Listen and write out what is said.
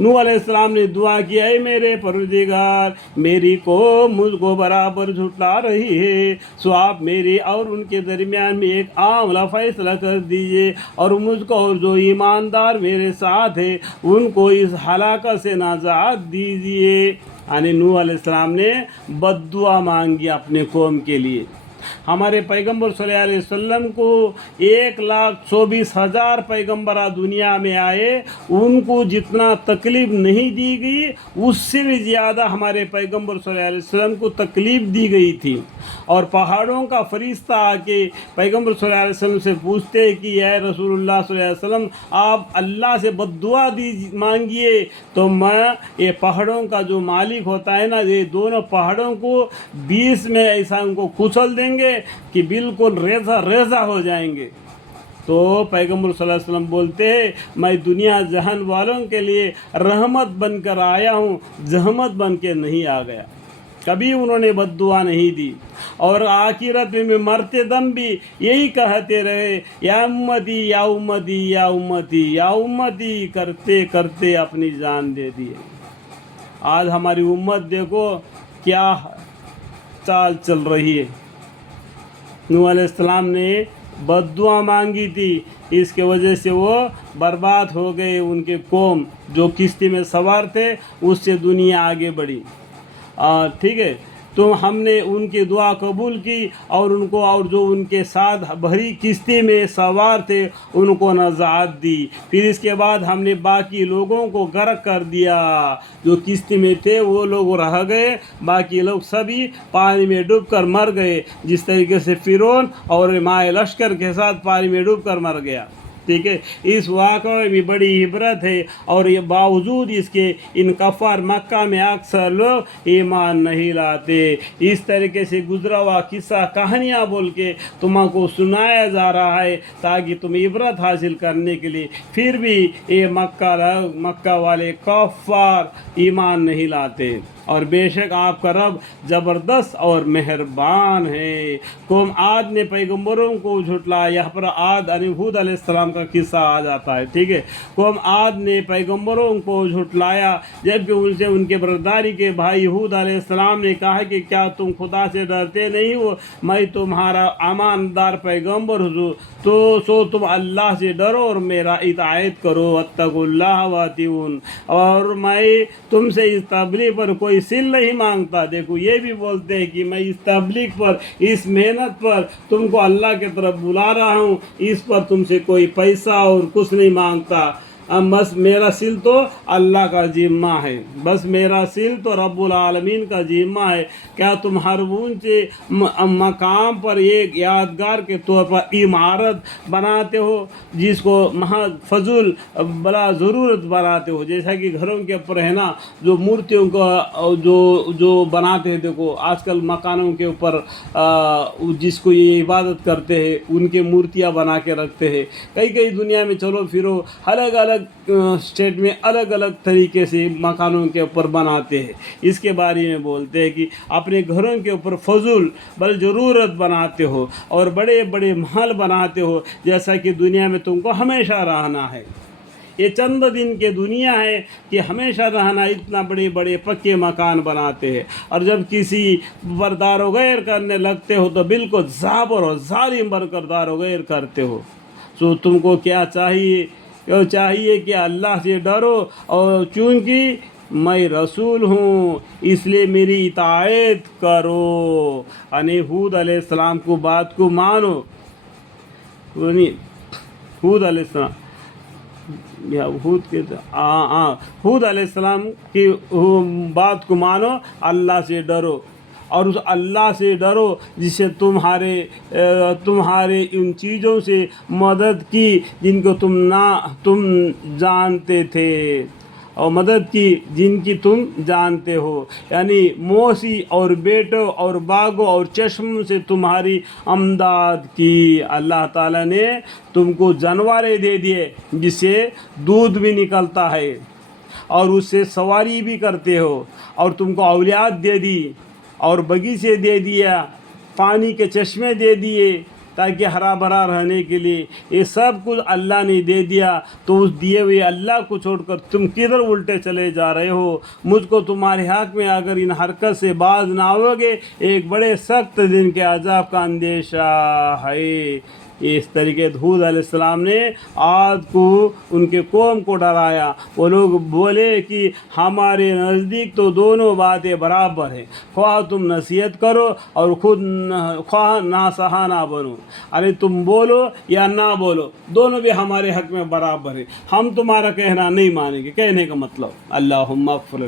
नूह अलैहिस्सलाम ने दुआ की, ऐ मेरे परवरदिगार, मेरी कौम मुझको बराबर झुटला रही है, सो आप मेरे और उनके दरमियान में एक आमला फैसला कर दीजिए, और मुझको और जो ईमानदार मेरे साथ है उनको इस हलाकत से नाजात दीजिए। यानी नूह अलैहिस्सलाम ने बद्दुआ मांगी अपने कौम के लिए। हमारे पैगंबर सल्लल्लाहु अलैहि वसल्लम को 1,24,000 पैगंबरा दुनिया में आए, उनको जितना तकलीफ़ नहीं दी गई उससे भी ज़्यादा हमारे पैगंबर सल्लल्लाहु अलैहि वसल्लम को तकलीफ़ दी गई थी। और पहाड़ों का फरिश्ता आके पैगंबर सल्लल्लाहु अलैहि वसल्लम से पूछते हैं कि या रसूलुल्लाह सल्लल्लाहु अलैहि वसल्लम, आप अल्लाह से बद्दुआ मांगिए तो मैं ये पहाड़ों का जो मालिक होता है ना, ये दोनों पहाड़ों को 20 में ऐसा उनको कुचल देंगे कि बिल्कुल रेजा रेजा हो जाएंगे। तो पैगंबर सल्लल्लाहु अलैहि वसल्लम बोलते हैं, मैं दुनिया जहान वालों के लिए रहमत बनकर आया हूँ, जहमत बन के नहीं आ गया। कभी उन्होंने बद्दुआ नहीं दी, और आखिरत में मरते दम भी यही कहते रहे, या उम्मती या उम्मती या उम्मती या उम्मती, करते करते अपनी जान दे दिए। आज हमारी उम्मत देखो क्या चाल चल रही है। नूह अलैहिस्सलाम ने बद्दुआ मांगी थी, इसके वजह से वो बर्बाद हो गए। उनके कौम जो किश्ती में सवार थे उससे दुनिया आगे बढ़ी। ठीक है, तो हमने उनकी दुआ कबूल की और उनको, और जो उनके साथ भरी किश्ती में सवार थे उनको नजात दी। फिर इसके बाद हमने बाकी लोगों को गर्क कर दिया। जो किश्ती में थे वो लोग रह गए, बाकी लोग सभी पानी में डूब कर मर गए, जिस तरीके से फिरौन और माए लश्कर के साथ पानी में डूब कर मर गया। ठीक है, इस वाक़े में भी बड़ी इबरत है, और ये बावजूद इसके इन कफ़ार मक्का में अक्सर लोग ईमान नहीं लाते। इस तरीके से गुजरा हुआ किस्सा कहानियाँ बोल के तुमको सुनाया जा रहा है ताकि तुम इबरत हासिल करने के लिए। फिर भी ये मक्का वाले कफ़ार ईमान नहीं लाते, और बेशक आपका रब ज़बरदस्त और मेहरबान है। कौम आद ने पैगंबरों को झुटलाया। यहाँ पर आद हूद अलैहिस्सलाम का किस्सा आ जाता है। ठीक है, कौम आद ने पैगंबरों को झुटलाया, जबकि उनसे उनके बरदारी के भाई हूद अलैहिस्सलाम ने कहा कि क्या तुम खुदा से डरते नहीं हो, मैं तुम्हारा ईमानदार पैगंबर हूँ, तो सो तुम अल्लाह से डरो और मेरा इताअत करो, वत्तकुल्लाह वातिऊन, और मैं तुमसे इस तबलीग पर कोई सिल नहीं मांगता। देखो ये भी बोलते हैं कि मैं इस तबलीग पर, इस मेहनत पर तुमको अल्लाह की तरफ बुला रहा हूँ, इस पर तुमसे कोई पैसा और कुछ नहीं मांगता। बस मेरा सिल तो अल्लाह का जिम्मा है, बस मेरा सिल तो रब्बुल आलमीन का जिम्मा है। क्या तुम हर ऊंचे मकाम पर एक यादगार के तौर पर इमारत बनाते हो, जिसको महफजुल बला ज़रूरत बनाते हो, जैसा कि घरों के ऊपर है ना जो मूर्तियों का जो बनाते हैं। देखो आजकल मकानों के ऊपर जिसको ये इबादत करते हैं उनके मूर्तियाँ बना के रखते हैं। कई दुनिया में चलो फिरो अलग अलग स्टेट में अलग अलग तरीके से मकानों के ऊपर बनाते हैं। इसके बारे में बोलते हैं कि अपने घरों के ऊपर फजूल बल ज़रूरत बनाते हो और बड़े बड़े महल बनाते हो, जैसा कि दुनिया में तुमको हमेशा रहना है। ये चंद दिन के दुनिया है कि हमेशा रहना, इतना बड़े बड़े पक्के मकान बनाते हैं, और जब किसी पर दारोगैर करने लगते हो तो बिल्कुल ज़ाबर और ज़ालिम बनकर दारोगैर करते हो। तो तुमको क्या चाहिए कि अल्लाह से डरो, और चूँकि मैं रसूल हूँ इसलिए मेरी इताअत करो। यानी हूद अलैहिस्सलाम को बात को मानो। हूद अलैहिस्सलाम या हूद के हूद अलैहिस्सलाम की बात को मानो, अल्लाह से डरो, और उस अल्लाह से डरो जिससे तुम्हारे उन चीज़ों से मदद की जिनको तुम जानते थे, और मदद की जिनकी तुम जानते हो। यानी मौसी और बेटों और बागों और चश्मों से तुम्हारी अमदाद की। अल्लाह ताला ने तुमको जानवरें दे दिए जिससे दूध भी निकलता है, और उससे सवारी भी करते हो, और तुमको औलाद दे दी, और बगीचे दे दिया, पानी के चश्मे दे दिए, تاکہ ہرا بھرا رہنے کے لیے، یہ سب کچھ اللہ نے دے دیا، تو اس دیے ہوئے اللہ کو چھوڑ کر تم کدھر الٹے چلے جا رہے ہو؟ مجھ کو تمہارے حق میں اگر ان حرکت سے باز نہ ہوگے ایک بڑے سخت دن کے عذاب کا اندیشہ ہے۔ اس طریقے ہود علیہ السلام نے عاد کو، ان کے قوم کو ڈرایا۔ وہ لوگ بولے کہ ہمارے نزدیک تو دونوں باتیں برابر ہیں، خواہ تم نصیحت کرو اور خواہ ناصحہ نہ بنو، ارے تم بولو یا نہ بولو دونوں بھی ہمارے حق میں برابر ہیں، ہم تمہارا کہنا نہیں مانیں گے۔ کہنے کا مطلب اللہم اغفر